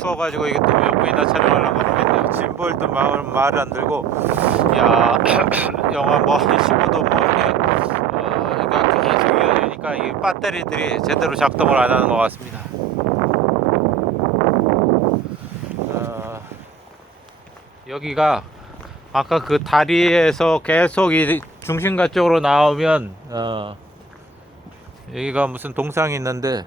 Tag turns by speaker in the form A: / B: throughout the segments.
A: 추워가지고 이게 또 몇 분이나 촬영하려고 모르겠네요. 짐 보일 듯 마을 말을 안 들고 야 영하 뭐 15도 뭐 이렇게 어, 그러니까 이어지니까 이 배터리들이 제대로 작동을 안 하는 것 같습니다. 어, 여기가 아까 그 다리에서 계속 이 중심가 쪽으로 나오면 어, 여기가 무슨 동상이 있는데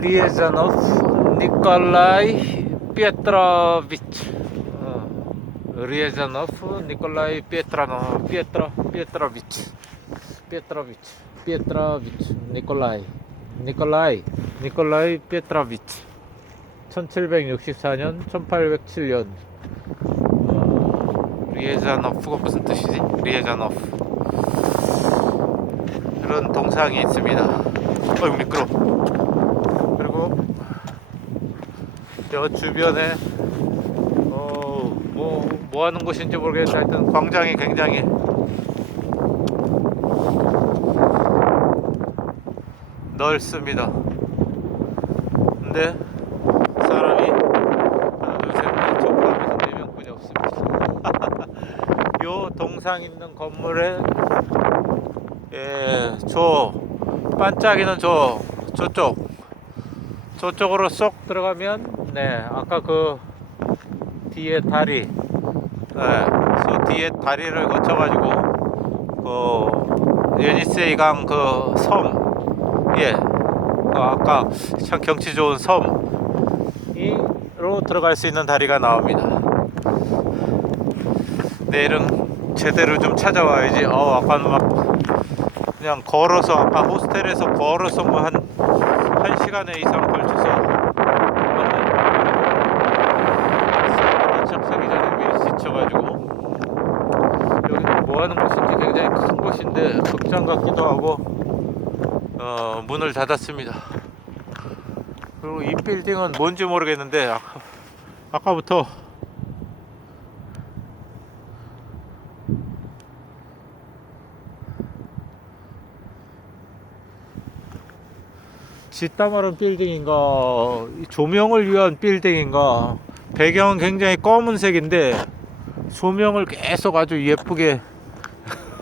A: 리에자노프 니콜라이 피에트로비치 어, 리에자노프 니콜라이 피에트라노 피에트로 피에트로비치 피에트로비치 피에트로비치 니콜라이 니콜라이 니콜라이 피에트로비치 1764년. 1807년 어, 리에자노프가 무슨 뜻이지? 리에자노프 그런 동상이 있습니다. 어이 미끄러 저 주변에 어뭐 뭐 하는 곳인지 모르겠는데 하여튼 광장이 굉장히 넓습니다. 근데 사람이 하나 둘셋넷 포함해서 네 명뿐이 없습니다. 요 동상 있는 건물에 예, 저 반짝이는 저 저쪽 저쪽으로 쏙 들어가면 네 아까 그 뒤에 다리 네, 저 뒤에 다리를 거쳐가지고 그 예니세이 강 그 섬 예, 그 아까 참 경치 좋은 섬이로 들어갈 수 있는 다리가 나옵니다. 내일은 제대로 좀 찾아와야지. 어, 아까는 막 그냥 걸어서 아까 호스텔에서 걸어서 뭐 한 한 시간에 이상 걸쳐서 왔는데 도착하기 전에 미리 지쳐가지고 여기는 뭐 하는 곳인지 굉장히 큰 극장 같기도 하고 어, 문을 닫았습니다. 그리고 이 빌딩은 뭔지 모르겠는데 아까, 아까부터 짓다마른 빌딩인가 이 조명을 위한 빌딩인가 배경은 굉장히 검은색인데 조명을 계속 아주 예쁘게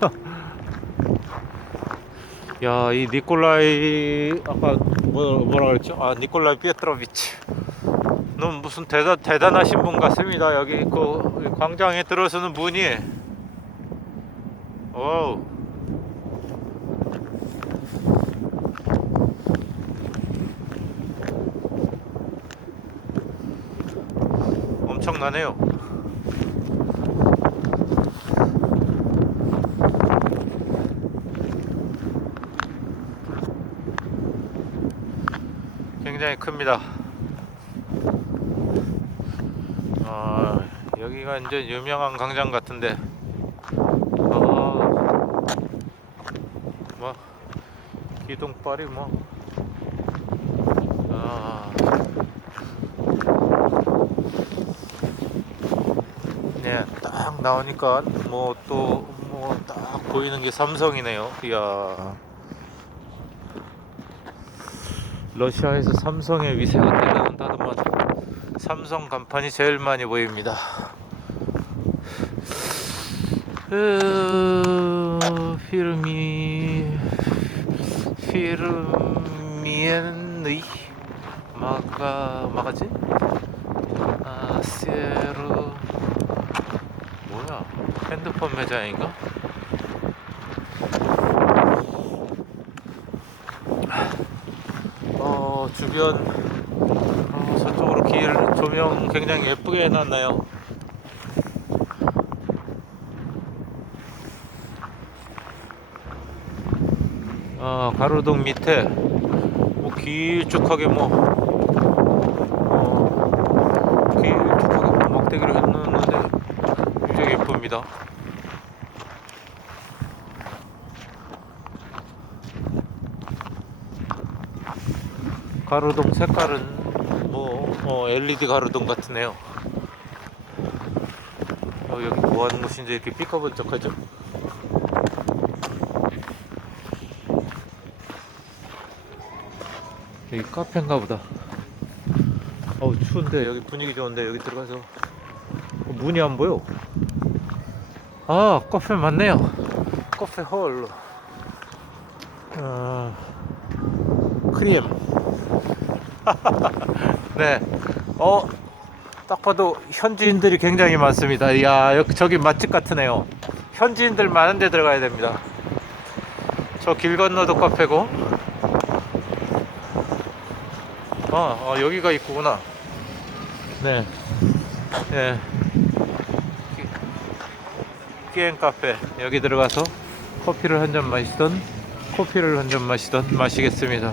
A: 야, 이 니콜라이 아까 뭐, 뭐라 그랬죠? 아, 니콜라이 피에트로비치. 는 무슨 대단 대단하신 분 같습니다. 여기 그 광장에 들어서는 문이 어우. 엄청나네요. 굉장히 큽니다. 아, 여기가 이제 유명한 광장 같은데, 어, 뭐, 기둥발이 뭐, 아, 네, 딱 나오니까 뭐 또, 뭐 딱 보이는 게 삼성이네요. 이야. 러시아에서 삼성의 위세가 대단하다더만 삼성 간판이 제일 많이 보입니다. 으, 피르미 피르미엔의 마가 마가지 아 세르 뭐야 핸드폰 매장인가? 어, 주변 어, 저쪽으로 길 조명 굉장히 예쁘게 해놨나요? 어, 가로등 밑에 뭐 길쭉하게 뭐 어, 길쭉하게 뭐 막대기를 해놓는데 굉장히 예쁩니다. 가로등 색깔은 뭐 어, LED 가로등 같으네요. 어, 어, 여기 뭐 하는 곳인지 이렇게 삐까번쩍하죠? 여기 카페인가 보다. 어우, 추운데, 여기 분위기 좋은데, 여기 들어가서. 어, 문이 안 보여. 아, 카페 맞네요. 카페 홀. 어, 크림. 네. 어, 딱 봐도 현지인들이 굉장히 많습니다. 이야, 여기 저기 맛집 같으네요. 현지인들 많은 데 들어가야 됩니다. 저 길 건너도 카페고. 어, 어 여기가 있구나. 네. 예. 끼엔 카페. 여기 들어가서 커피를 한 잔 마시던, 커피를 한 잔 마시던 마시겠습니다.